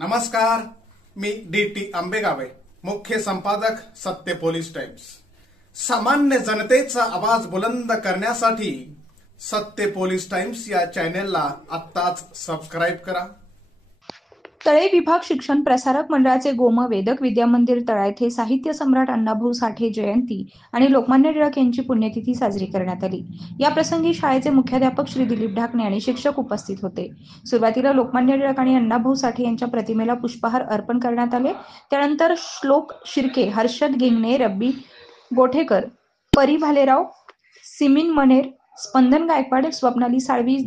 नमस्कार, मी डी.टी. आंबेगावे, मुख्य संपादक सत्य पोलीस टाइम्स। सामान्य जनतेचा आवाज बुलंद करण्यासाठी सत्य पोलीस टाइम्स या चॅनेलला आत्ताच सबस्क्राइब करा। तळे विभाग शिक्षण प्रसारक मंडळाचे गोम वेदक विद्या मंदिर तळा येथे साहित्य सम्राट अण्णाभाऊ साठे जयंती आणि लोकमान्य टिळक यांची पुण्यतिथी साजरी करण्यात आली। या प्रसंगी शाळेचे मुख्याध्यापक श्री दिलीप ढाकणे आणि शिक्षक उपस्थित होते। सुरुवातीला लोकमान्य टिळक आणि अण्णाभाऊ साठे यांच्या प्रतिमेला पुष्पहार अर्पण करण्यात आले। त्यानंतर श्लोक शिर्के, हर्षद गिंगणे, रब्बी गोठेकर, परी भालेराव, सिमीन मनेर, स्पंदन गायकवाड, स्वप्नाली साळवी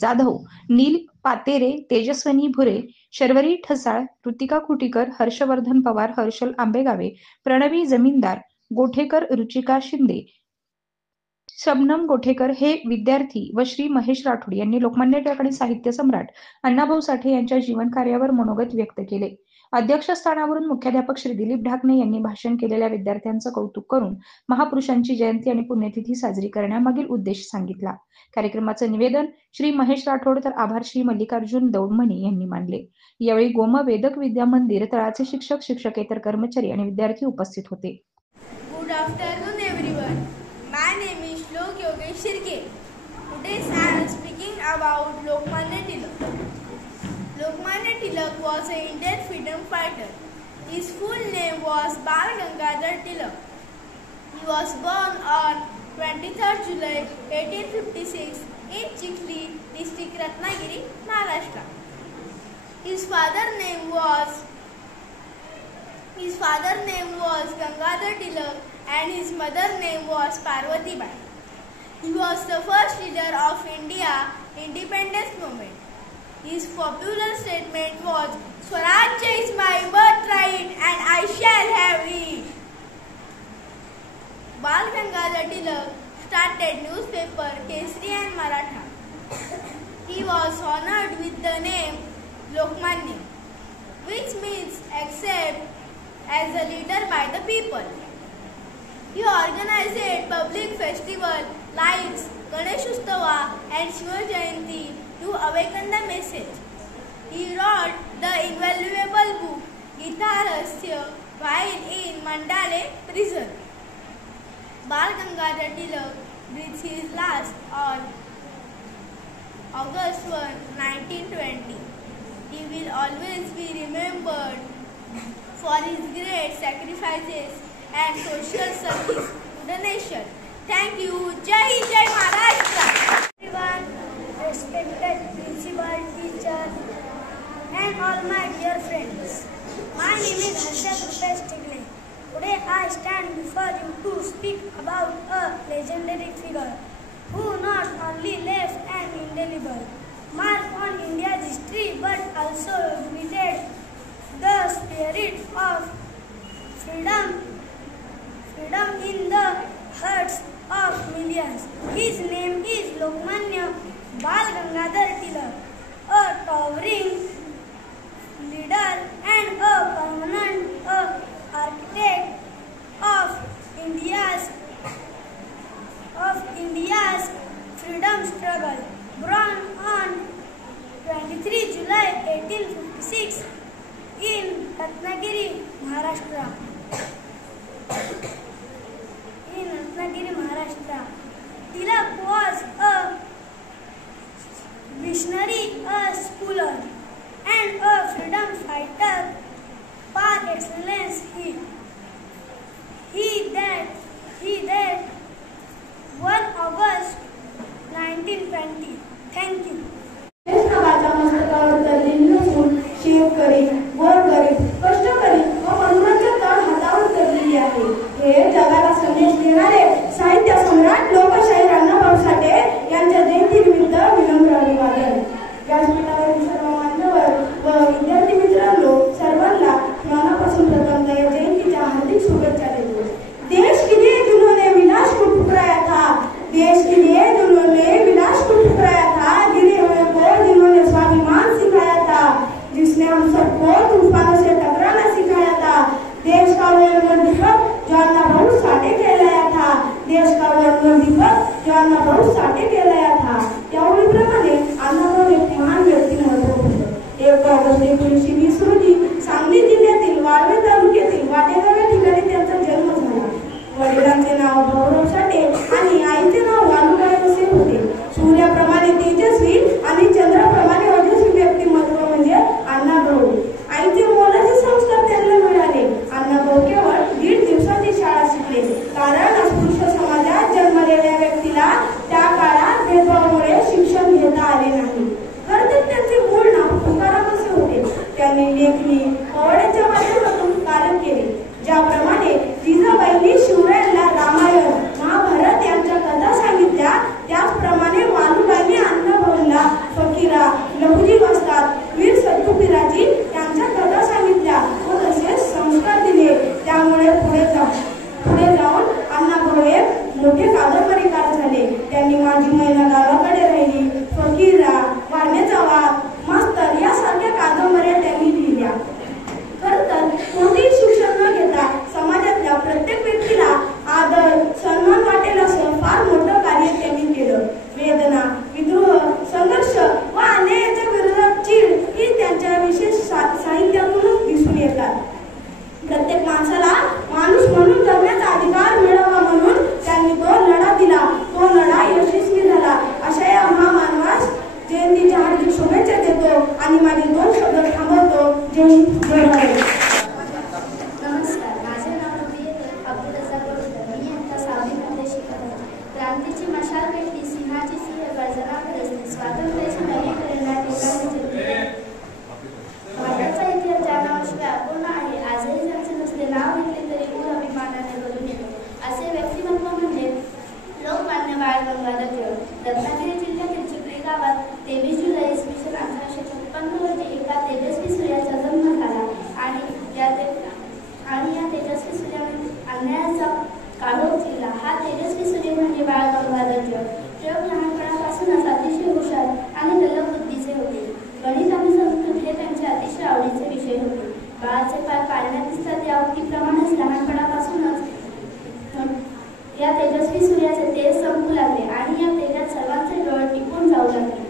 जाधव, नील पातेरे, तेजस्विनी भुरे, शर्वरी ठसाळ, ऋतिका खुटीकर, हर्षवर्धन पवार, हर्षल आंबेगावे, प्रणवी जमीनदार, गोठेकर रुचिका शिंदे, शबनम गोठेकर हे विद्यार्थी व श्री महेश राठोड यांनी लोकमान्य टिळक आणि साहित्य सम्राट अण्णाभाऊ साठे यांच्या जीवन कार्यावर मनोगत व्यक्त केले। अध्यक्षस्थानावरून मुख्याध्यापक श्री दिलीप ढाकणे यांनी भाषण केलेल्या विद्यार्थ्यांचं कौतुक करून महापुरुषांची जयंती आणि पुण्यतिथी साजरी करण्यामागील उद्देश सांगितला। कार्यक्रमाचं निवेदन श्री महेश राठोड तर आभार श्री मल्लिकार्जुन दौडमणी यांनी मानले। यावेळी गोम वेदक विद्या मंदिर तळाचे शिक्षक, शिक्षकेतर कर्मचारी आणि विद्यार्थी उपस्थित होते। Good afternoon everyone. My name is श्लोक Yogesh Shirke. Today I am speaking about Lokmanya Tilak. Lokmanya Tilak was an Indian freedom fighter. His full name was Bal Gangadhar Tilak. He was born on 23rd July 1856 in Chikhli district, Ratnagiri, Maharashtra. His father's name was Gangadhar Tilak and his mother's name was Parvati Bai. He was the first leader of India independence movement. His popular statement was, "Swaraj is my birthright and I shall have it." Bal Gangadhar Tilak started newspaper Kesari and Maratha. He was honored with the name Lokmanya, which means accept as a leader by the people. He organized public festivals like Ganesh Uttava and Shiva Jayanti to awaken the message. He wrote the invaluable book Gita Rahasya while in Mandale prison. Bal Gangadhar Tilak breathed his last on August 1, 1920. He will always be remembered for his great sacrifices and social service to the nation. Thank you. Jai Jai Maharashtra. Everyone, respected principal, teacher, and all my dear friends. My name is Harshad Rupesh Tigle. Today I stand before you to speak about a legendary figure who not only left an indelible mark on India's history but also ignited the spirit of freedom in the hearts of millions. His name is Lokmanya Bal Gangadhar Tilak, a towering leader and a permanent architect of India's freedom struggle. Born on 23 July 1856 in Ratnagiri, Maharashtra. Tilak was a visionary, a scholar, and a freedom fighter par excellence. He died 1 August 1920. Thank you. शेतकरी, गोरगरीब, कष्टकरी व मजुरांचा तळ हातावर धरलेली आहे। हे जगाला संदेश देणारे साहित्य सम्राट लोकशाहीर अण्णाभाऊ साठे यांच्या जयंतीनिमित्त विनम्र अभिवादन। व्यासपीठावरील सर्व मान्यवर व विद्यार्थी मित्रांनो, सर्वांना मनापासून प्रथमतः या जयंतीच्या हार्दिक शुभेच्छा देतो। देश के लिए जिन्होंने विनाश को ठुकराया था, देश के लिए जिन्होंने विनाश को ठुकराया था, गिरे हुए को जिन्होंने स्वाभिमान सिखाया था, जिसने हम सबको तूफानों से टकराना सिखाया था, देश का वो अमर दीपक जो अण्णाभाऊ साठे कहलाया था, देश का वो अमर दीपक जो अण्णाभाऊ साठे कहलाया था। त्याप्रमाणे अण्णाभाऊ एक महान व्यक्तिमत्व होते। 1 ऑगस्ट 1920 त्यांनी लेखणी पोवाड्याच्या माध्यमातून कार्य केले. ज्याप्रमाणे जिजाबाईंनी शिवरायांना रामायण महाभारत यांच्या कथा सांगितल्या, त्याचप्रमाणे वालुबाईंनी अण्णाभाऊंना फकीरा, लहुजी वस्ताद, वीर सत्तूपिराजी यांच्या कथा सांगितल्या व तसेच संस्कार दिले. त्यामुळे पुढे जाऊन अण्णाभाऊ एक मोठे कादंबरीकार झाले. त्यांनी माझी महिना गावाकडे राहिली, फकीरा, वारण्याचा वाद, मास्तर यासारख्या कादंबऱ्या त्यांनी लिहिल्या. खरं तर कोणतेही शिक्षण न घेता समाजातल्या प्रत्येक व्यक्तीला आदर सन्मान वाटेल असं फार मोठं कार्य त्यांनी केलं. वेदना, विद्रोह, संघर्ष व अन्यायाच्या विरोधात चीड ही त्यांच्या विशेष साहित्यातूनच दिसून येतात. प्रत्येक माणसाला माणूस म्हणून जगण्याचा अधिकार मिळावा म्हणून त्यांनी तो लढा दिला. तो लढा यशस्वी झाला. अशा या महामानवास जयंतीच्या हार्दिक शुभेच्छा देतो आणि माझे 2 शब्द थांबवतो. जय हिंद, जय भारत. नमस्कार, माझे नाव अब्दुल रजाक गोस्तर. मी आता 6वी मध्ये शिकत आहे. क्रांतीची मशाल पेटली, सिंहाची सिंह गर्जना रचली, स्वातंत्र्याची नवी प्रेरणा ठिकाणी जिंकली. भारताचा इतिहास जाणण्याशिवाय अपूर्ण आहे. आजही ज्यांचे नुसते नाव घेतले तरी पूर अभिमानाने भरून येते असे व्यक्तिमत्व म्हणजे लोकमान्य बाळ गंगाधर टिळक. रत्नागिरी जिल्ह्यातील चिखली गावात 23 जुलै इसवी सन 1856 रोजी एका तेजस्वी सूर्याचा जन्म झाला आणि या तेजस्वी सूर्याने अन्यायाचा काढोख केला. हा तेजस्वी सूर्य म्हणजे बाळ गंगाधर टिळक. टिळक लहानपणापासूनच अतिशय हुशार आणि तल्लख बुद्धीचे होते. गणित आणि संस्कृत हे त्यांचे अतिशय आवडीचे विषय होते. बाळाचे पाय पाळण्यात दिसतात या उक्तीप्रमाणेच लहानपणापासूनच या तेजस्वी सूर्याचे तेज संपू लागले आणि या तेजात सर्वांचे डोळे टिपून जाऊ लागले.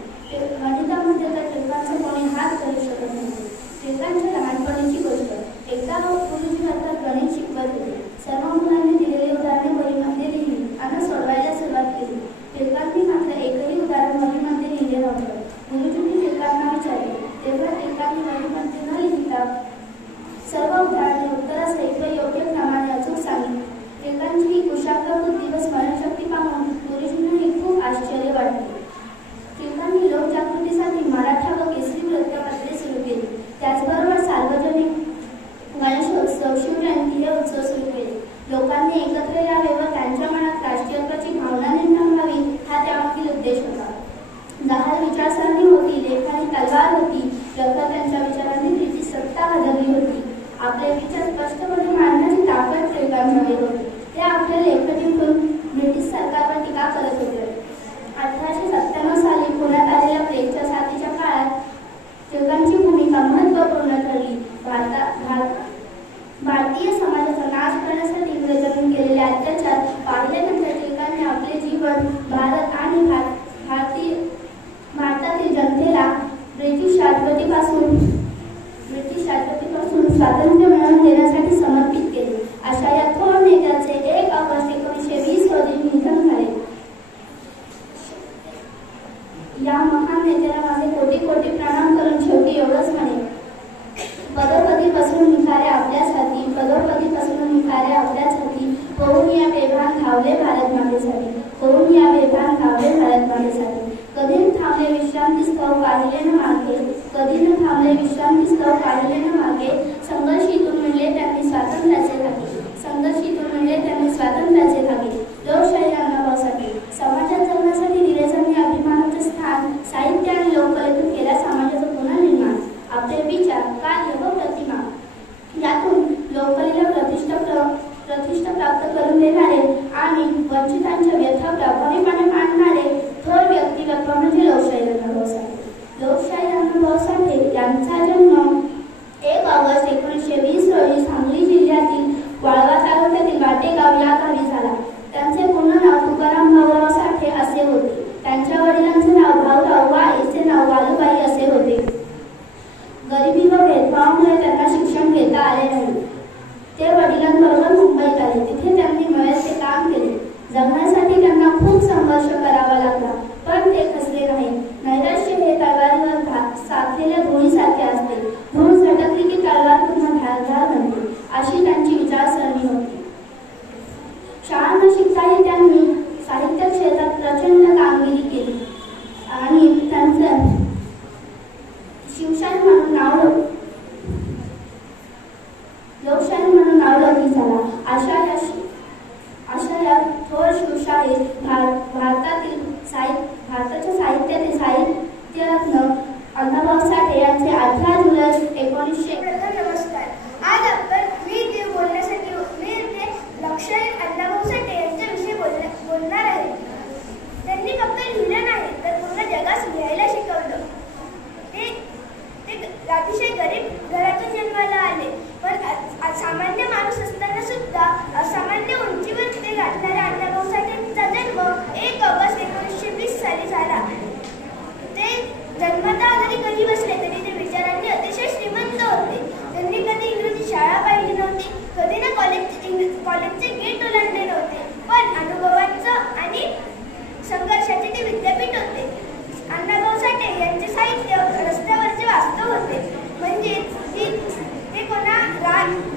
गणितामध्ये तर टिळकांचा कोणी हात करू शकत नव्हते. टिळकांच्या लहानपणीची गोष्ट. एकदा गुरुजी वर्गात गणित शिकवत होते. सर्व मुलांनी दिलेली उदाहरणे वहीमध्ये लिहिली आणि सोडवायला सुरुवात केली. टिळकांनी मात्र एकही उदाहरण वहीमध्ये लिहिले नव्हते. गुरुजींनी टिळकांना विचारले तेव्हा टिळकांनी वहीमध्ये न लिहिता सर्व उदाहरणे उत्तरासहित व योग्य क्रमाने अचूक सांगितली. टिळकांची ही कुशाग्र बुद्धी व स्मरणशक्ती पाहून गुरुजींनाही खूप आश्चर्य वाटले. टिळकांनी लोकजागृतीसाठी मराठा व केसरी वृत्तपत्रे सुरू केली. त्याचबरोबर सार्वजनिक गणेशोत्सव, शिवजयंती हे उत्सव सुरू केले. लोकांनी एकत्र यावे व त्यांच्या मनात राष्ट्रीयत्वाची भावना निर्माण व्हावी हा त्यामागील उद्देश होता. जहाल विचारसरणी होती, लेखाने तलवार होती. जगभर त्यांच्या विचारांनी ब्रिटिश सत्ता गाजवली होती. आपले विचार स्पष्टपणे मांडण्याची ताकद टिळकांमध्ये होती. ते आपल्या लेखणीतून ब्रिटिश सरकारवर टीका करत होते. 1897 साली पुण्यात आलेल्या प्लेगच्या साथीच्या काळात टिळकांची भूमिका महत्त्वपूर्ण ठरली. भारतीय समाजाचा नाश करण्यासाठी इंग्रजांनी केलेले अत्याचार पाहिल्यानंतर टिळकांनी आपले जीवन भारत आणि भारतातील जनतेला ब्रिटिश राजवटीपासून स्वातंत्र्य मिळवून देण्यासाठी समर्पित केले. अशा या थोर नेत्याचे 1 ऑगस्ट 1920 रोजी निधन झाले. या महान नेत्याला माझे कोटी कोटी प्रणाम करून शेवटी एवढंच म्हणेन, पदोपदी पसरून निखारे आपल्यासाठी, पदोपदी पसरून निखारे आपल्यासाठी, होऊन या बेभान धावले भारत मातेसाठी, होऊन या बेभान धावले भारत मातेसाठी. कधी न थांबले विश्रांतीस्तव पाहिले न मागे, कधी न थांबले विश्रांतीस्तव पाहिले न मागे. संघर्षीतून मिळले त्यांनी स्वातंत्र्याचे धागे, संघर्षीतून मिळले त्यांनी स्वातंत्र्याचे धागे. लोकशाही अण्णाभाऊसाठी समाजात जगण्यासाठी दिले जाणे अभिमानाचे स्थान, साहित्य आणि लोककलेतून केल्या समाजाचं पुनर्निर्माण. आपले विचार, कार्य व प्रतिमा यातून लोककलेला प्रतिष्ठा प्राप्त करून देणारे आणि वंचितांच्या व्यथा प्रभावीपणे मांडणारे थोर व्यक्तिमत्व म्हणजे लोकशाही अण्णाभाऊ साठे. लोकशाही अण्णाभाऊ साठे यांचा जन्म 1 ऑगस्ट 1920 रोजी सांगली जिल्ह्यातील वाळवा तालुक्यातील वाटेगाव या गावी झाला. त्यांचे पूर्ण नाव तुकाराम भाऊराव साठे असे होते. त्यांच्या वडिलांचे नाव भाऊराव व आईचे नाव वालुबाई असे होते. गरिबी व भेदभावामुळे त्यांना शिक्षण घेता आले नाही. ते वडिलांबरोबर मुंबईत आले. तिथे त्यांनी मिळेल ते काम केले. जगण्यासाठी त्यांना खूप संघर्ष करावा लागला, पण ते खचले नाही. नैराश्य हे तलवारीवर साधलेल्या धुळीसारखे असते. धूळ झटकली की तलवार पुन्हा धारदार बनते, अशी त्यांची विचारसरणी होती. शाळा न शिकताही त्यांनी साहित्य क्षेत्रात प्रचंड कामगिरी केली आणि त्यांचं शिवशाही म्हणून नाव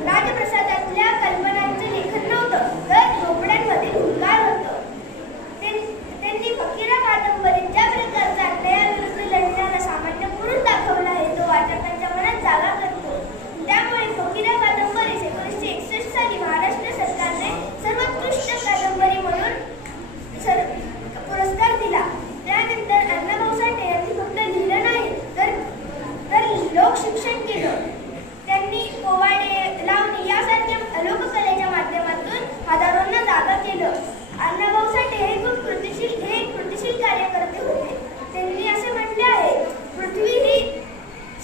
राजप्रसादातल्या कल्पनांचं लेखन नव्हतं, तर झोपड्यांमधील हुंकार होतं. त्यांनी फकीरा कादंबरीत ज्या प्रकारचा अन्यायाविरुद्ध लढणारा सामान्य पुरुष दाखवला आहे तो वाचकांच्या मनात जागा करतो. त्यामुळे फकीरा कादंबरीस 1961 साली महाराष्ट्र सरकारने सर्वोत्कृष्ट कादंबरी म्हणून पुरस्कार दिला. त्यानंतर अण्णाभाऊ साठे यांनी फक्त लिहिलं नाही तर लोकशिक्षण केलं. त्यांनी पोवाडे, लावणी यासारख्या लोककलेच्या माध्यमातून हजारोंना जागा केलं. अण्णाभाऊ साठे हे खूप कृतिशील कार्यकर्ते होते. त्यांनी असे म्हटले आहे, पृथ्वी ही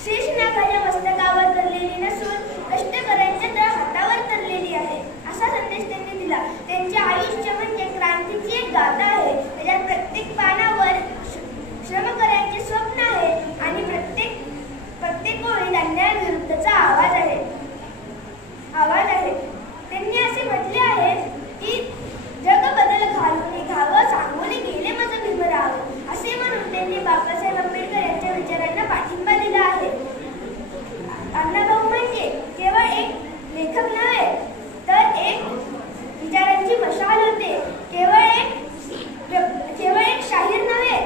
शेषनागाच्या मस्तकावर तरलेली नसून कष्टकऱ्यांच्या हातावर तरलेली आहे, असा संदेश त्यांनी दिला. त्यांचे आयुष्य म्हणजे क्रांतीची एक गाथा आहे. त्याच्यात प्रत्येक पानावर श्रमकऱ्यांचे स्वप्न आहे आणि प्रत्येक ओळीत अन्यायाविरुद्धचा आवाज आहे. त्यांनी असे म्हटले आहे की जग बदल घालून घावं, सांगून गेले माझं भीमराव, असे म्हणून त्यांनी बाबासाहेब आंबेडकर यांच्या विचारांना पाठिंबा दिला आहे. अण्णाभाऊ म्हणजे केवळ एक लेखक नव्हे तर एक विचारांची मशाल होते. केवळ एक शाहीर नव्हे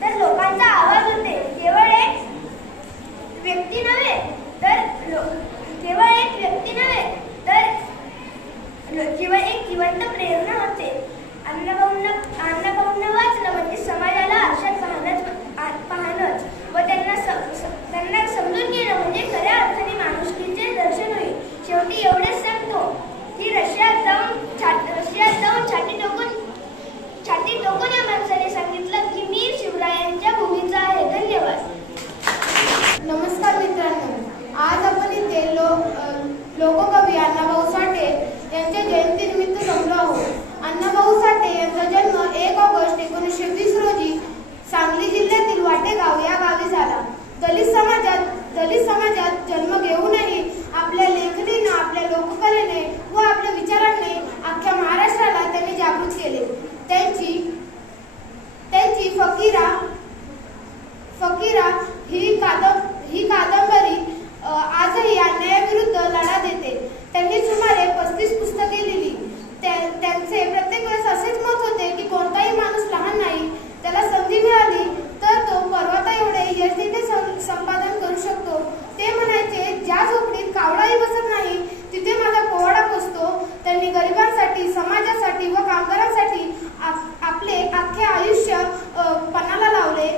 तर लोकांचा आवाज होते. केवळ एक व्यक्ती नव्हे तर केवळ एक जिवंत प्रेरणा होते. अण्णाभाऊंना वाचणं म्हणजे समाजाला आरशात पाहणंच व त्यांना समजून घेणं म्हणजे खऱ्या अर्थाने माणुसकीचे दर्शन होईल. शेवटी एवढेच सांगतो की रशियात जाऊन छाती टोकून या माणसाने सांगितलं की मी शिवरायांच्या भूमीचा आहे. धन्यवाद. नमस्कार मित्रांनो, आज आपण इथे लोककवी अण्णाभाऊ साठे यांच्या जयंतीनिमित्त जमलो आहोत. अण्णाभाऊ साठे यांचा जन्म 1 ऑगस्ट 1920 रोजी सांगली जिल्ह्यातील वाटेगाव या गावी झाला. दलित समाजात जन्म घेऊनही आपल्या लेखणीने, आपल्या लोककलेने व आपल्या विचारांनी अख्ख्या महाराष्ट्राला त्यांनी जागृत केले. त्यांची फकीरा ही कादंबरी आजही अन्यायाविरुद्ध लढा देते. त्यांनी सुमारे 35 पुस्तके लिहिली. त्यांचे प्रत्येक वेळेस असेच मत होते की कोणताही माणूस लहान नाही, त्याला संधी मिळाली तर तो पर्वता एवढे यश तिथे संपादन करू शकतो. ते म्हणायचे, ज्या झोपडीत कावडाही बसत नाही तिथे माझा पोवाडा पोचतो. त्यांनी गरिबांसाठी, समाजासाठी व कामगारांसाठी आपले अख्खे आयुष्य पणाला लावले.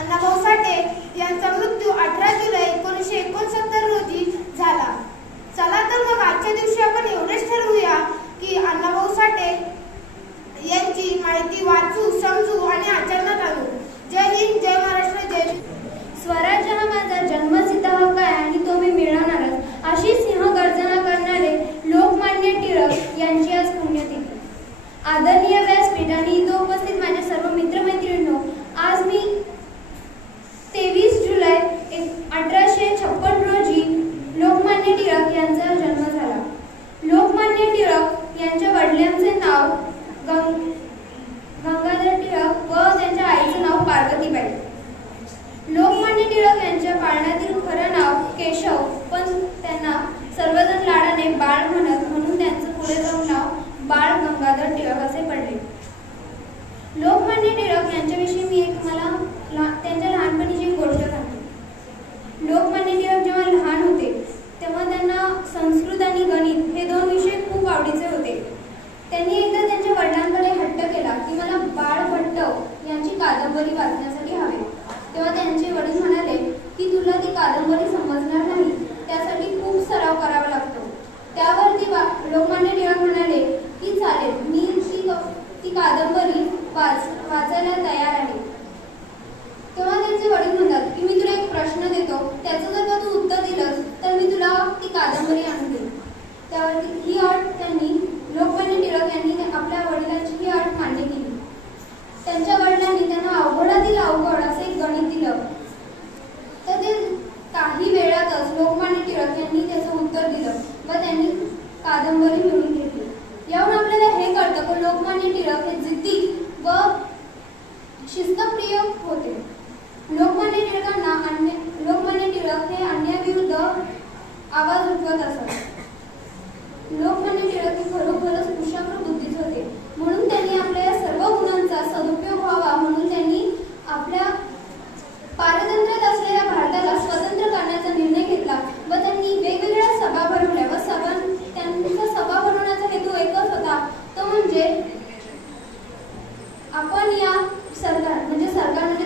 अण्णाभाऊ साठे यांचा मृत्यू 18 जुलै 1969 रोजी झाला. चला तर मग आजच्या दिवशी आपण एवढेच ठरवूया की अण्णाभाऊ साठे यांची माहिती वाचू, समजू आणि आचरणात आणू. जय हिंद, जय महाराष्ट्र, जय. स्वराज्य हा माझा जन्मसिद्ध हक्क आहे आणि तो मी मिळवणारच, अशी सिंहगर्जना करणारे लोकमान्य टिळक यांची आज पुण्यतिथी. आदरणीय व्यासपीठ आणि इथं उपस्थित माझ्या सर्व मित्रमैत्रिणींनो, आज मी 23 जुलै 1856 रोजी लोकमान्य टिळक यांचा जन्म झाला. लोकमान्य टिळक यांच्या वडिलांचे नाव गंगाधर टिळक व त्यांच्या आईचे नाव पार्वतीबाई. लोकमान्य टिळक यांच्या पाळण्यातील खरं नाव केशव, पण त्यांना सर्वजण लाडाने बाळ म्हणत, म्हणून त्यांचं पुढे जाऊन नाव बाळ गंगाधर टिळक असे पडले. लोकमान्य टिळक यांच्याविषयी मी तुम्हाला त्यांच्या लहानपणीची एक गोष्ट सांगते. लोकमान्य टिळक जेव्हा लहान होते तेव्हा त्यांना संस्कृत आणि गणित हे 2 विषय खूप आवडीचे होते. त्यांनी एकदा त्यांच्या वडिलांकडे हट्ट केला की मला बाळ भट्ट यांची कादंबरी वाचण्यासाठी हवे. तेव्हा त्यांचे वडील म्हणाले की तुला ती कादंबरी समजणार नाही, त्यासाठी खूप सराव करावा लागतो. त्यावरती लोकमान्य टिळक म्हणाले की चालेल, मी ती कादंबरी वाचायला तयार आहे. तेव्हा त्यांचे वडील म्हणतात की मी तुला एक प्रश्न देतो, त्याचं जर का तू उत्तर दिलंस तर मी तुला ती कादंबरी आणून देईन. त्यावरती ही अट त्यांनी लोकमान्य टिळक यांनी आपल्या वडिलांची ही अट मान्य केली. त्यांच्या वडिलांनी त्यांना अवघडातील अवघड असे एक गणित दिलं. तर ते काही वेळातच लोकमान्य टिळक यांनी त्याचं उत्तर दिलं व त्यांनी कादंबरी मिळवून घेतली. यावरून आपल्याला हे कळतं की लोकमान्य टिळक हे जिद्दी व शिस्तप्रिय होते. लोकमान्य टिळक हे अन्यायाविरुद्ध आवाज उठवत असत. लोकमान्य टिळक हे खरोखरच कुशाग्र बुद्धीच होते. म्हणून त्यांनी आपल्या या सर्व गुणांचा सदुपयोग व्हावा म्हणून त्यांनी आपल्या पारतंत्र्यात असलेल्या भारताला स्वतंत्र करण्याचा निर्णय घेतला व त्यांनी वेगवेगळ्या सभा भरवल्या व त्यांचा सभा भरवण्याचा हेतू एकच होता, तो म्हणजे आपण या सरकार म्हणजे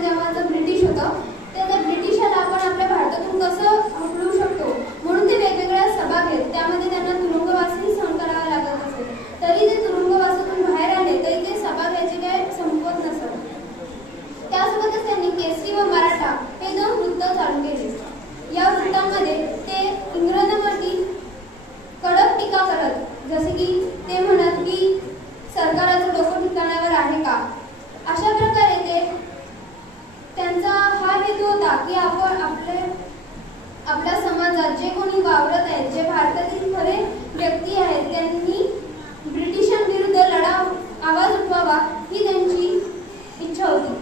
तेव्हाचा ब्रिटिश होतं, त्या ब्रिटिशाला आपण आपल्या भारतातून कसं हकलू शकतो म्हणून ते वेगवेगळ्या सभा घेत. त्यामध्ये त्यांना तुरुंगवासही सहन करावा लागत असे. तरी ते तुरुंगवासातून बाहेर आले तरी ते सभा घ्यायचे काय संपत नसत. त्यासोबतच त्यांनी केसरी व मराठा हे 2 वृत्त चालू केले. या वृत्तांमध्ये ते इंग्रजांवरती कडक टीका करत, जसे की ते म्हणत की सरकाराचं डोकं ठिकाणावर आहे का, अशा प्रकारे ते त्यांचा हा हेतू होता की आपण आपल्या समाजात जे कोणी वावरत आहेत, जे भारतातील खरे व्यक्ती आहेत, त्यांनी ब्रिटिशांविरुद्ध आवाज उठवावा ही त्यांची इच्छा होती.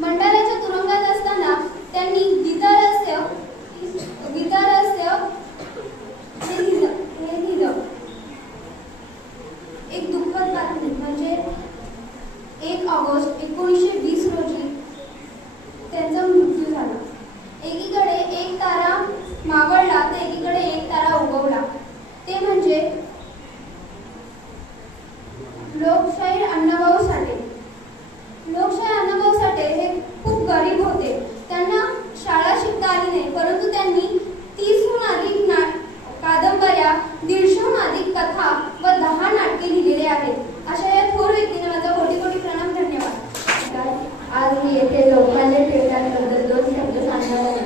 मंडाल्याच्या तुरुंगात असताना त्यांनी गीता रहस्य हे लिहिलं. एक दुःखद बातमी म्हणजे 1 ऑगस्ट 1920 रोजी त्यांचा मृत्यू झाला. एकीकडे एक तारा मावळला तर एकीकडे एक तारा उगवला. ते म्हणजे लोकशाहीर अण्णाभाऊ साठे. लोकशाहीर अण्णाभाऊ साठे हे खूप गरीब होते. त्यांना शाळा शिकता आली नाही, परंतु त्यांनी 30हून अधिक कादंबऱ्या, 150हून अधिक कथा व 10 नाटके लिहिलेले आहेत. अशा या थोर व्यक्तीने माझा कोटी कोटी प्रणाम. धन्यवाद. आज मी येथे लोकमान्य टिळकांबद्दल 2 शब्द सांगणार आहे.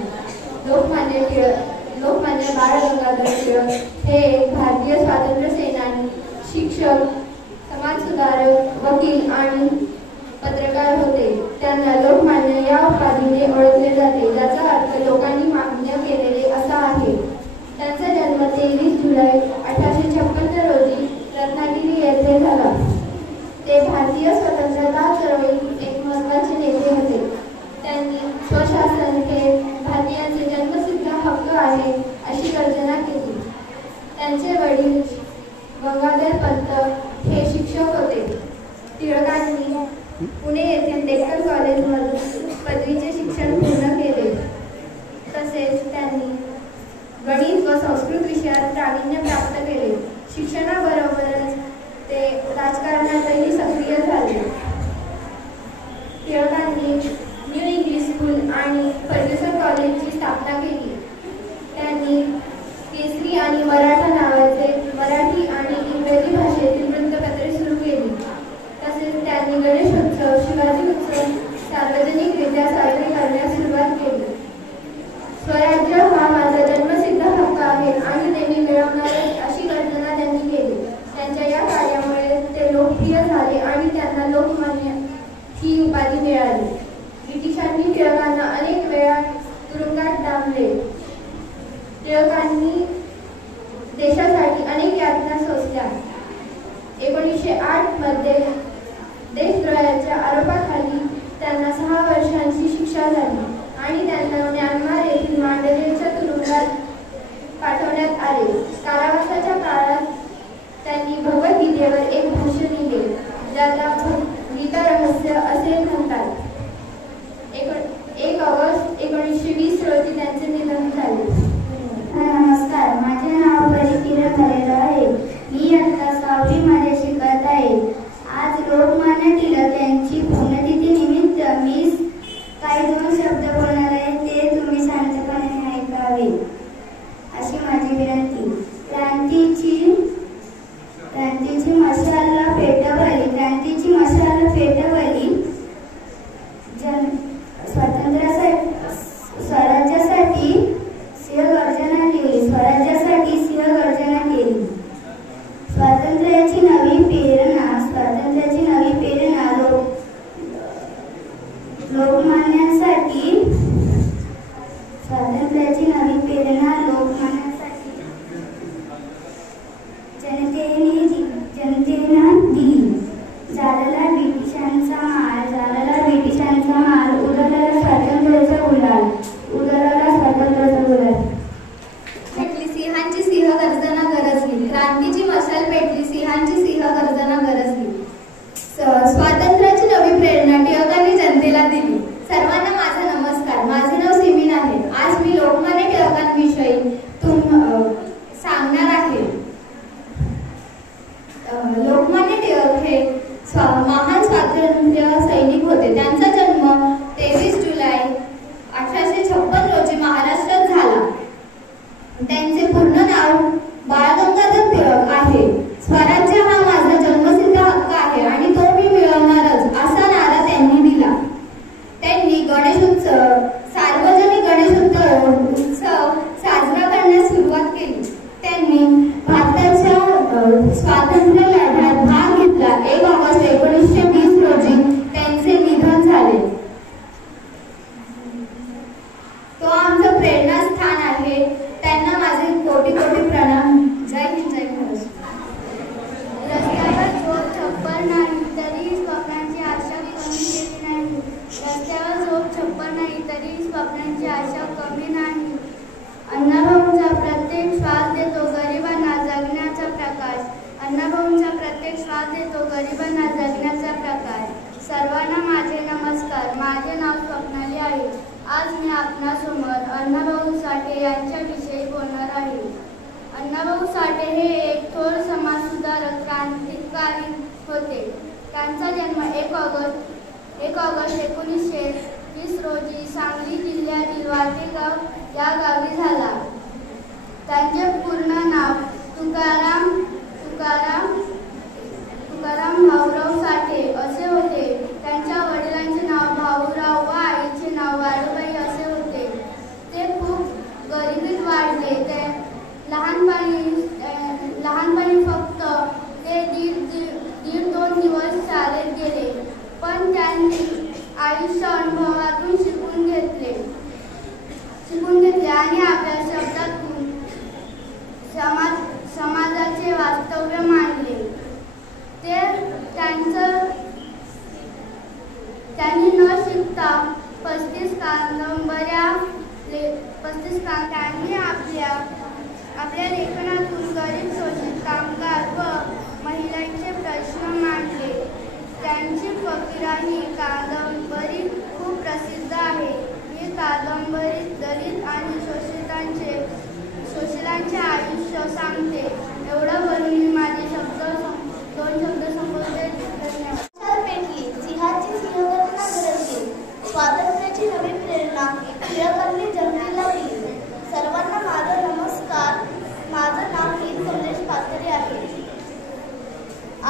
लोकमान्य बाळ गंगाधर टिळक हे एक भारतीय स्वातंत्र्य सेनानी, शिक्षक, समाजसुधारक, वकील आणि पत्रकार होते. त्यांना लोकमान्य या उपाधीने ओळखले जाते, ज्याचा अर्थ लोकांनी मान्य केलेले असा आहे. त्यांचा जन्म 23 जुलै 1856 रोजी रत्नागिरी येथे झाला. ते भारतीय स्वतंत्रता चळवळीत एक महत्त्वाचे नेते होते. त्यांनी स्वशासन हे भारतीयांचे जन्मसिद्ध हक्क आहे अशी गर्जना केली. त्यांचे वडील गंगाधर पंत हे शिक्षक होते. टिळकांनी पुणे येथील डेक्कन कॉलेजमधून पदवीचे शिक्षण पूर्ण केले. तसेच त्यांनी गणित व संस्कृत विषयात प्रावीण्य प्राप्त केले. शिक्षणाबरोबरच ते राजकारणातही सक्रिय झाले. टिळकांनी न्यू इंग्लिश स्कूल आणि फर्ग्युसन कॉलेजची स्थापना केली. त्यांनी केसरी आणि मराठा नावाचे मराठी आणि इंग्रजी भाषेतील वृत्तपत्रे सुरू केली. तसेच त्यांनी गणेशोत्सव, शिवाजी उत्सव सार्वजनिकरित्या साजरे करण्यास सुरुवात केली. स्वराज्य हा माझा जन्मसिद्ध हक्क आहे आणि ते मी मिळवणारच अशी गर्जना त्यांनी केली. त्यांच्या या कार्यामुळे ते लोकप्रिय झाले आणि त्यांना लोकमान्य ही उपाधी मिळाली. ब्रिटिशांनी टिळकांना अनेक वेळा तुरुंगात डांबले. टिळकांनी देशासाठी अनेक यातना सोसल्या. 1908 मध्ये देशद्रोहाच्या आरोपाखाली त्यांना 6 वर्षांची शिक्षा झाली आणि त्यांना म्यानमार येथील मांडलेच्या तुरुंगात पाठवण्यात आले. कारावासाच्या काळात त्यांनी भगवद्गीतेवर एक भाष्य लिहिले, ज्याला गीता रहस्य असे म्हणतात. 1 ऑगस्ट 1920 रोजी त्यांचे निधन झाले. नमस्कार, माझे नाव परिकिरण झालेलं आहे. मी इयत्ता 6वी मध्ये शिकत आहे. आज लोकमान्य टिळक यांची पुण्यतिथी निमित्त मी काही 2 शब्द बोलणार आहे, ते तुम्ही शांतपणे ऐकावे अशी माझी विनंती. क्रांतीची मशाल पेटवली, स्वराज्यासाठी सिंहगर्जना केली. स्वातंत्र्याची नवी प्रेरणा लोकमान्यांसाठी जनतेनं दिली. झालेला ब्रिटिशांचा माल उधळला स्वातंत्र्याचा गुलाल. विषयी सांगणार आहे. लोकमान्य टिळक हे महान स्वातंत्र्य सैनिक होते. त्यांचा जन्म 23 जुलै 1856 रोजी महाराष्ट्रात झाला. त्यांचे पूर्ण नाव बाळ गंगाधर टिळक आहे. स्वराज्य हा माझा जन्मसिद्ध हक्क आहे आणि तो मी मिळवणारच असा नारा त्यांनी दिला. त्यांनी सार्वजनिक गणेशोत्सव साजरा करण्यास सुरुवात केली. त्यांनी भारताच्या स्वातंत्र्य लढ्यात भाग घेतला. 1 ऑगस्ट 1920 रोजी त्यांचे निधन झाले. तो आमचं प्रेरणास्थान आहे. त्यांना माझे कोटी कोटी प्रणाम. जय हिंद, जय महाराष्ट्र. रस्त्यावर झोप छप्पर नाही तरी स्वप्नांची आशा कमी केली नाही. रस्त्यावर झोप छप्पर नाही तरी स्वप्नांची आशा कमी नाही. अण्णाभाऊंचा प्रत्येक श्वास देतो गरिबांना जगण्याचा प्रकाश. अण्णाभाऊंचा प्रत्येक श्वास देतो गरिबांना जगण्याचा प्रकाश. सर्वांना माझे नमस्कार. माझे नाव स्वप्नाली आहे. आज मी आपणासमोर अण्णाभाऊ साठे यांच्याविषयी बोलणार आहे. अण्णाभाऊ साठे हे एक थोर समाजसुधारक क्रांतिकारी होते. त्यांचा जन्म 1 ऑगस्ट 1920 रोजी सांगली जिल्ह्यातील वाटेगाव या गावी झाला. त्यांचे पूर्ण नाव तुकाराम भाऊराव साठे असे होते. त्यांच्या वडिलांचे नाव भाऊराव व आईचे नाव वाळूबाई असे होते. ते खूप गरिबीत वाढले. ते लहानपणी फक्त ते दीड 2 दिवस शाळेत गेले, पण त्यांनी आयुष्य अनुभवातून शिकून घेतले आणि आपल्या शब्दातून समाजाचे वास्तव्य मांडले. त्यांनी न शिकता 35 कादंबऱ्या त्यांनी आपल्या लेखनातून गरीब, शोषित, कामगार व महिलांचे प्रश्न मांडले. त्यांची फकीराही कादंबरी खूप प्रसिद्ध आहे. ही कादंबरी दलित आणि शोषितांचे आयुष्य सांगते. एवढं बोलून मी माझे 2 शब्द संबोधले. धन्यवाद. पेटली सिंहाची सिंहगर्जना गरजली. स्वातंत्र्याची नवी प्रेरणा टिळकांनी जन्मी लावली. सर्वांना माझा नमस्कार. माझं नाव नील कमलेश पाथरे आहे.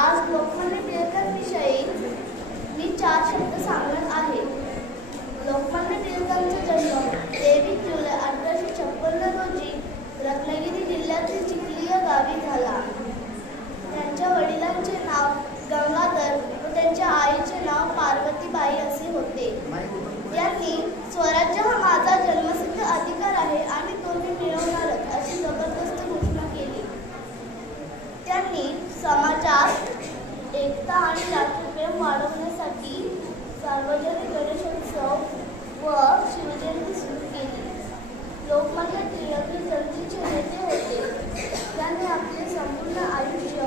आज लोकमान्य टिळकांविषयी मी 4 शब्द सांगत आहे. लोकमान्य टिळकांचा जन्म 23 जुलै 1856 रोजी रत्नागिरी जिल्ह्यातील चिखली या गावी झाला. त्यांच्या वडिलांचे नाव गंगाधर व त्यांच्या आईचे नाव पार्वतीबाई असे होते. त्यांनी स्वराज्य हा माझा जन्मसिद्ध अधिकार आहे आणि तो मी मिळवणारच अशी जबरदस्त घोषणा केली. त्यांनी समाजात एकता आणि राष्ट्रप्रेम वाढवण्यासाठी सार्वजनिक गणेशोत्सव व शिवजयंती सुरू केली. लोकमान्य टिळक हे जनतेचे नेते होते. त्यांनी आपले संपूर्ण आयुष्य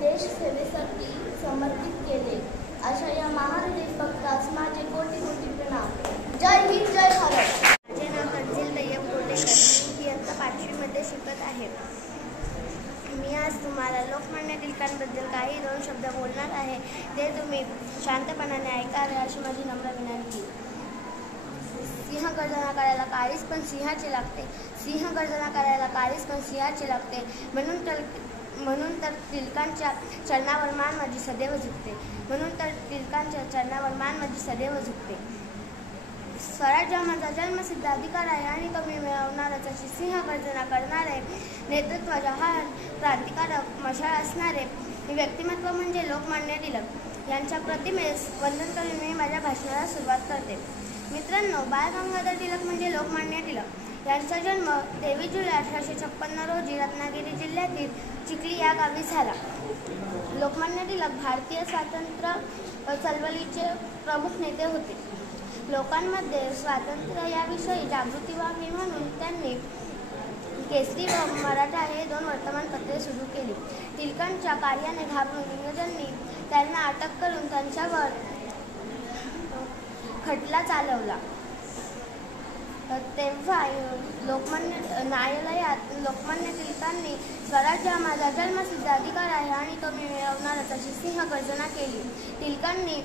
देशसेवेसाठी समर्पित केले. अशा या महान देशभक्तास माझे कोटी कोटी प्रणाम. जय हिंद, जय भारत. माझे नाव तंजील तय्यब कोटेकर. मी इयत्ता 5वी मध्ये शिकत आहे. मी आज तुम्हाला लोकमान्य टिळकांबद्दल काही 2 शब्द बोलणार आहे. ते तुम्ही शांतपणाने ऐकावे अशी माझी नम्र विनंती. सिंह गर्जना करायला काळीच पण सिंहाचे लागते. सिंह गर्जना करायला काळीच पण सिंहाचे लागते. म्हणून तर टिळकांच्या चरणावर मान माझी सदैव झुकते. स्वराज्य माझा जन्मसिद्ध अधिकार आहे आणि तो मी मिळवणारच अशी सिंह गर्जना करणारे, नेतृत्वाचा हा क्रांतिकारक मशाल असणारे व्यक्तिमत्व म्हणजे लोकमान्य टिळक. यांच्या प्रतिमेस वंदन करून मी माझ्या भाषणाला सुरुवात करते. मित्रांनो, बाळ गंगाधर टिळक म्हणजे लोकमान्य टिळक. यांचा जन्म 23 जुलै 1856 रोजी रत्नागिरी जिल्ह्यातील चिखली या गावी झाला. लोकमान्य टिळक भारतीय स्वातंत्र्य चळवळीचे प्रमुख नेते होते. लोकांमध्ये स्वातंत्र्य याविषयी जागृती व्हावी म्हणून त्यांनी केसरी व मराठा हे 2 वर्तमानपत्रे सुरू केली. टिळकांच्या कार्याने घाबरून इंग्रजांनी त्यांना अटक करून त्यांच्यावर खटला चालवला. तेव्हा न्यायालयात लोकमान्य टिळकांनी स्वराज्य हा माझा जन्मसिद्ध अधिकार आहे आणि तो मी मिळवणारच अशी सिंहगर्जना केली. टिळकांनी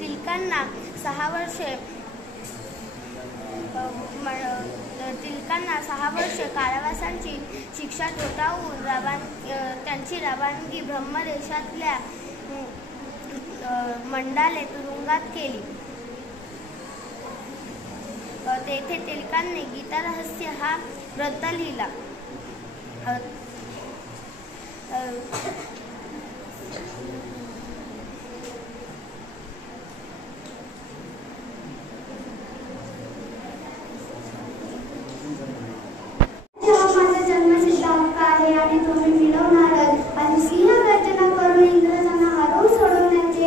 टिळकांना 6 वर्षे कारावासाची शिक्षा ठोठावून त्यांची रवानगी ब्रह्मदेशातल्या मंडाले तुरुंगात केली. तेथे टिळकांनी गीतारहस्य हा ग्रंथ लिहिला. माझा जन्मसिद्ध हक्क आहे आणि तो मी मिळवणारच अशी सिंहगर्जना करून इंग्रजांना हरवून सोडवण्याचे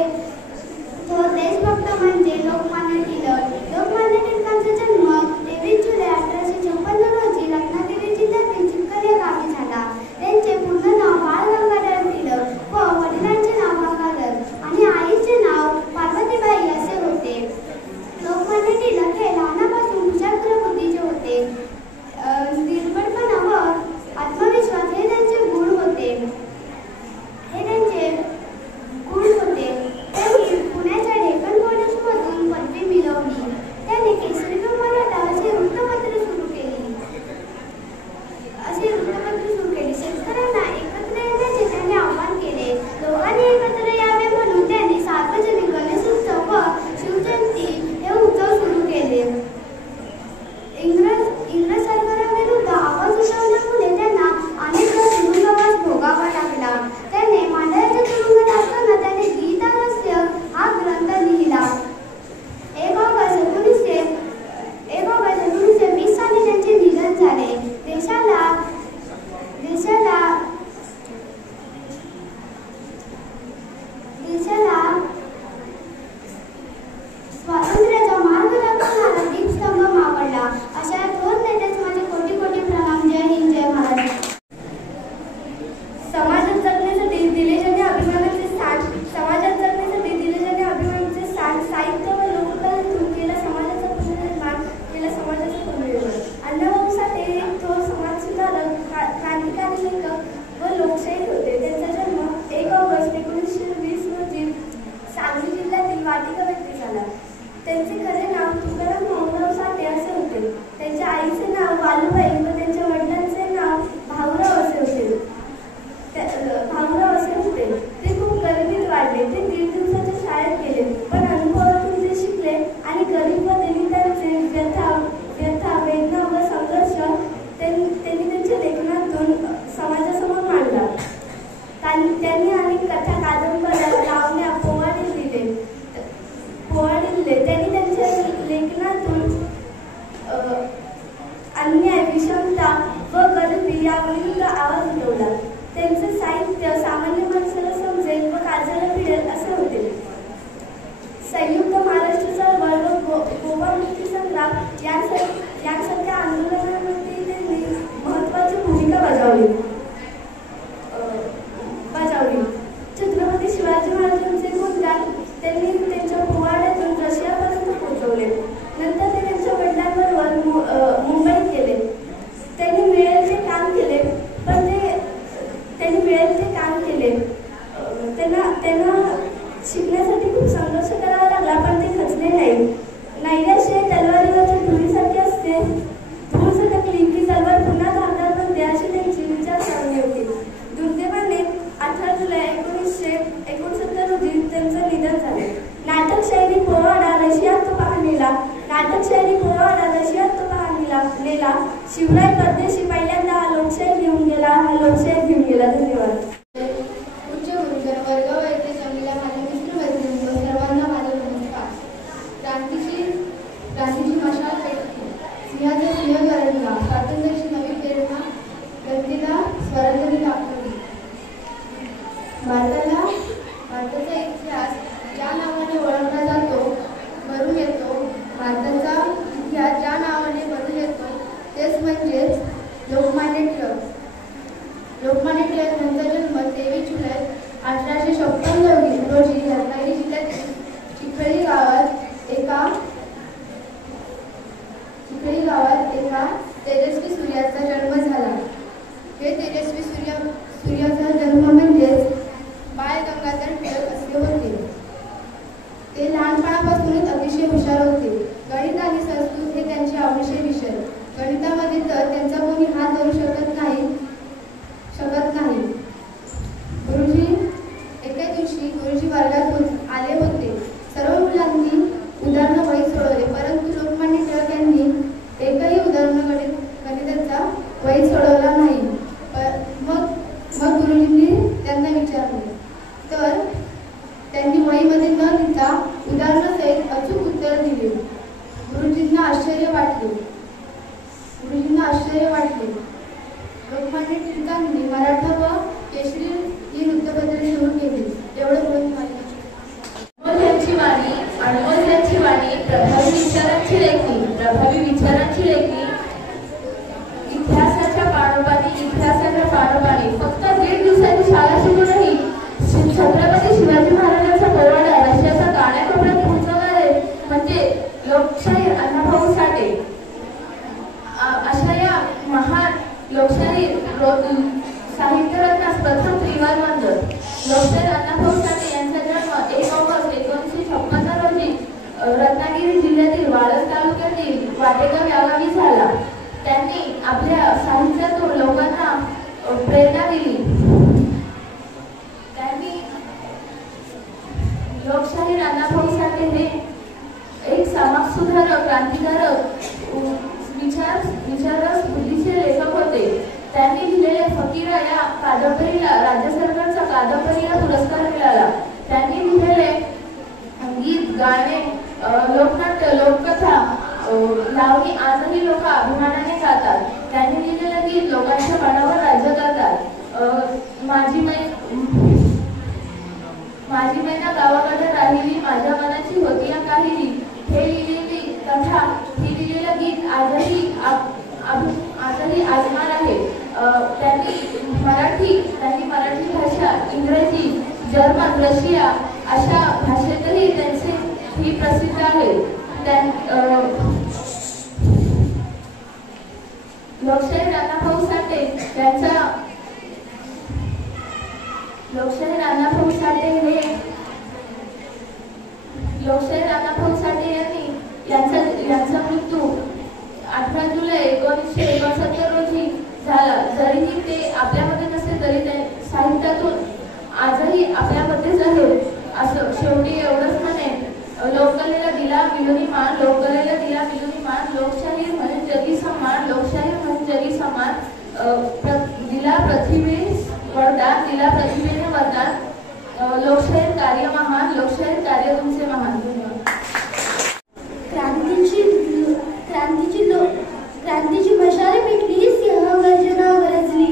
थोर देशभक्त म्हणजे लोकमान्य टिळक. लोकमान्य टिळकांचा जन्म 23 जुलै 1856 रोजी रत्नागिरी जिल्ह्यातील चिखल या गावी झाला. त्यांचे पूर्ण नाव बाळ गंगाधर टिळक व वडिलांचे नाव गंगाधर आणि आईचे नाव पार्वतीबाई असे होते. लोकमान्य टिळक हे लहानापासून कुशाग्र बुद्धीचे होते. निर्भयपणा व आत्मविश्वास हे त्यांचे गुण होते. त्यांनी पुण्याच्या डेक्कन कॉलेजमधून पदवी मिळवली. त्यांनी केसरी मराठा असे वृत्तपत्र सुरू केली. शेतकऱ्यांना एकत्र येण्याचे त्यांनी आवाहन केले. लोकांनी एकत्र यावे म्हणून त्यांनी सार्वजनिक गणेशोत्सव व शिवजयंती हे उत्सव सुरू केले. इंग्रज सरकाराविरुद्ध आवाज उठवल्यामुळे त्यांना अनेक तुरुंगवास भोगावा लागला. त्यांनी मांडव्याच्या तुरुंगात असताना त्यांनी गीतारहस्य हा ग्रंथ लिहिला. 1 ऑगस्ट 1920 साली त्यांचे निधन झाले. देशाला स्वातंत्र्याचा मार्ग दाखवणारा दीपस्तंभ मावळला. अशा थोर नेत्यास माझे कोटी कोटी प्रणाम. जय हिंद, जय महाराष्ट्र. समाजात जगण्यासाठी दिले जाणे अभिमानाचे स्थान साहित्य व लोककलेतून केलं समाजाचं पुनर्निर्माण. अण्णाभाऊ साठे हे थोर समाजसुधारक, क्रांतिकारी लेखक व लोकशाहीर होते. त्यांचा जन्म 1 ऑगस्ट 1920 रोजी सांगली जिल्ह्यातील वाटिका येथे झाला. त्यांचे खरे नाव तुकाराम भाऊराव साठे असे होते. त्यांच्या आईचे नाव वालूबाई व त्यांच्या वडिलांचे नाव भाऊराव असे होते. ते खूप गरिबीत वाढले. ते 1.5 दिवसाच्या शाळेत गेले, पण अनुभवातून ते शिकले आणि गरीब व दलितांचे व्यथा, वेदना व संघर्ष त्यांनी त्यांच्या लेखनातून समाजासमोर मांडला. त्यांनी अनेक कथा, कादंबऱ्या, लावण्या, पोवाडे लिहिले. त्यांनी त्यांच्या लेखनातून अन्याय, विषमता व गरिबी याविरुद्ध आवाज उठवला. त्यांचे साहित्य सामान्य माणसाला समजेल व काळजाला भिडेल असे होते. संयुक्त महाराष्ट्र चळवळ व गोवा मुक्ती संग्राम यांसारख्या आंदोलनांमध्ये त्यांनी महत्त्वाची भूमिका बजावली. छत्रपती शिवाजी महाराजांचे गुणगान त्यांनी त्यांच्या पोवाड्यातून रशियापर्यंत पोहोचवले. नंतर ते त्यांच्या वडिलांबरोबर मुंबईत गेले. त्यांनी मिळेल ते काम केले. त्यांना शिकण्यासाठी खूप संघर्ष करावा लागला, पण ते खचले नाही. नैराश्य तलवारीवरच्या धुळीसारखे असते. धूळ सटकली की तलवार पुन्हा धारदार बनते अशी त्यांची विचारसरणी होती. दुर्दैवाने 18 जुलै 1969 रोजी त्यांचं निधन झाले. नाटकशायरी पोवाडा रशियात तो पाहणीला शिवराय परदेशी पहिल्यांदा हा लोकशाही घेऊन गेला. धन्यवाद. उच्च गुरुजन वर्ग व येथे जमलेल्या माझ्या मित्रमैत्रिणींनो, सर्वांना माझा नमस्कार. क्रांतीची मशाल पेटली, सिंहाचा सिंह गरजला, स्वातंत्र्याची नवी प्रेरणा व्यक्तीला स्वराज्याने दाखवली. भारताचा इतिहास ज्या नावाने ओळखला जातो, भरून येतो, भारताचा इतिहास ज्या नावाने भरून येतो तेच म्हणजेच लोकमान्य टिळक. गुरुजींनी त्यांना विचारले तर त्यांनी वहीमध्ये न लिहिता उदाहरणासहित अचूक उत्तर दिले. गुरुजींना आश्चर्य वाटले. लोकमान्य टिळकांनी मराठा व केशरी ही वृत्तपत्रे सुरू केली. एवढं बोलून अनमोल यांची वाणी प्रभावी विचारांची लेखी इतिहासाच्या पाठोपाठी फक्त 1.5 दिवसाची शाळा शिकूनही छत्रपती शिवाजी महाराजांचा पोवाडा रशियाचा कानाकोपऱ्यात पोहोचवणारे म्हणजे लोकशाहीर अण्णाभाऊ साठे. अशा या महान लोकशाही साहित्यरत्नास प्रथम त्रिवार वंदन. लोकशाहीर अण्णाभाऊ साठे यांचा जन्म 1 ऑगस्ट 1956 रोजी रत्नागिरी जिल्ह्यातील वाळद तालुक्यातील वाटेगाव या गावी झाला. त्यांनी आपल्या साहित्यातून लोकांना प्रेरणा दिली. त्यांनी लोकशाहीर अण्णाभाऊ साठे हे एक समाजसुधारक, क्रांतिकारक, विचारक बुद्धीचे लेखक होते. त्यांनी लिहिलेल्या फकीरा या कादंबरीला राज्य सरकारचा कादंबरीला पुरस्कार मिळाला. त्यांनी लिहिलेले गीत, गाणे, लोकनाट्य, लोककथा, लावणी आजही लोक अभिमानाने गातात. त्यांनी लिहिलेले गीत लोकांच्या मनावर राज्य करतात. माझी मैना गावाकडे राहिली, माझ्या मनाची होती काहिली, हे लिहिलेली कथा, ही लिहिलेलं गीत आजही आजमार आहे. त्यांनी मराठी भाषा, इंग्रजी, जर्मन, रशिया अशा भाषेतही त्यांचे ही प्रसिद्ध आहे. लोकशाहीर अण्णाभाऊ साठे यांचा मृत्यू 18 जुलै 1969 रोजी झाला. जरीही ते आपल्यामध्ये नसले तरी ते साहित्यातून आजही आपल्यामध्येच आहे. असं शेवटी एवढंच म्हणेन, लोककलेला दिला मिळूनी मान, लोकशाहीर म्हणून जगी समान, दिला पृथ्वीस पृथ्वीने वरदान. लोकशाहीर कार्य महान, लोकशाहीर कार्य तुमचे महान. क्रांतीची मशाल पेटली, सिंहगर्जना गरजली,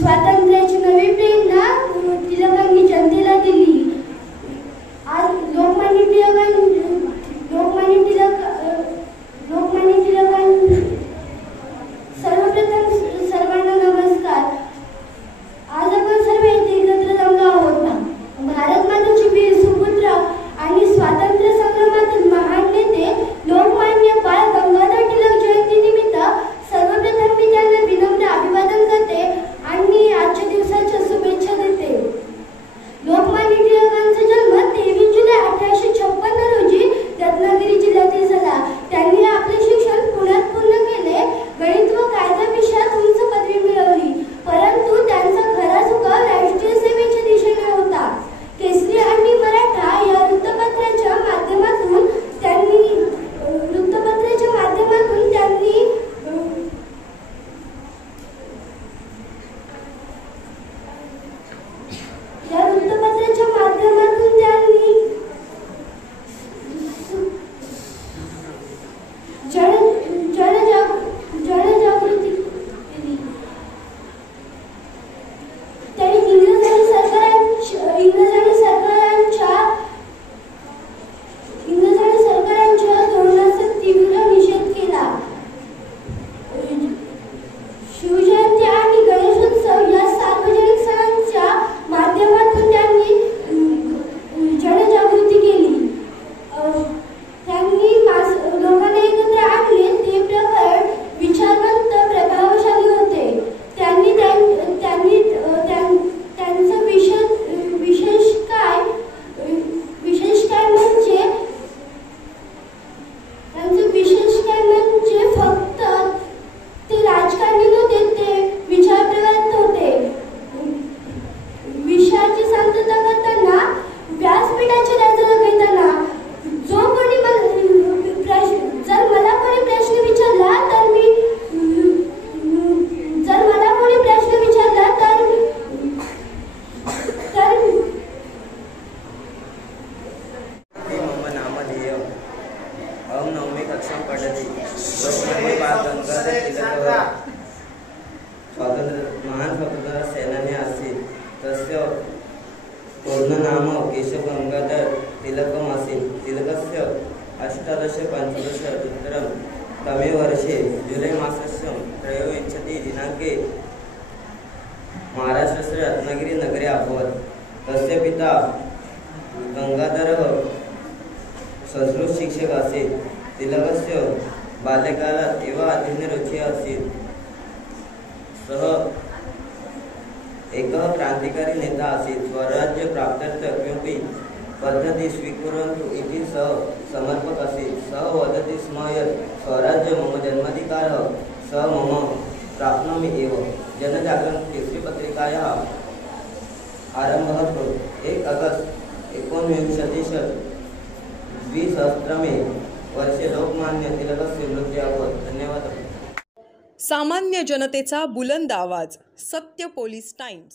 स्वातंत्र्याची नवी प्रेरणा टिळकांनी जनतेला दिली. आज लोकमान्य टिळक सर्वप्रथम सर्वांना नमस्कार. आज आपण सर्व इथे एकत्र जमलो आहोत ना. भारत मातेची वीर सुपुत्र आणि स्वातंत्र्य तस्य पूर्णनाम केशव गंगाधर तिलकम् आसीत्। तिलकस्य 1815 तमे वर्षे जुलै मासस्य 23 दिनाङ्के महाराष्ट्रस्य रत्नागिरी नगरे अभवत्। तस्य पिता गंगाधरः संस्कृत शिक्षक आसीत्। तिलकस्य बाल्यकालात् एव अध्ययनरुचिः आसीत्। सः एकः क्रान्तिकारी नेता आसीत्। स्वराज्य प्राप्त्यर्थं किमपि पद्धति स्वीकुर्वन्तु इति सः समर्पक आसीत्। सः वदति स्म यत् स्वराज्य मम जन्माधिकारः, सः मम प्राप्नोमि एव। जनजागरण केसरी पत्रिकायाः आरम्भः करोति। 1 अगस्त 1920 वर्षे लोकमान्य तिलकस्य मृत्यू अभवत्। धन्यवाद। सामान्य जनतेचा बुलंद आवाज, सत्य पोलीस टाइम्स।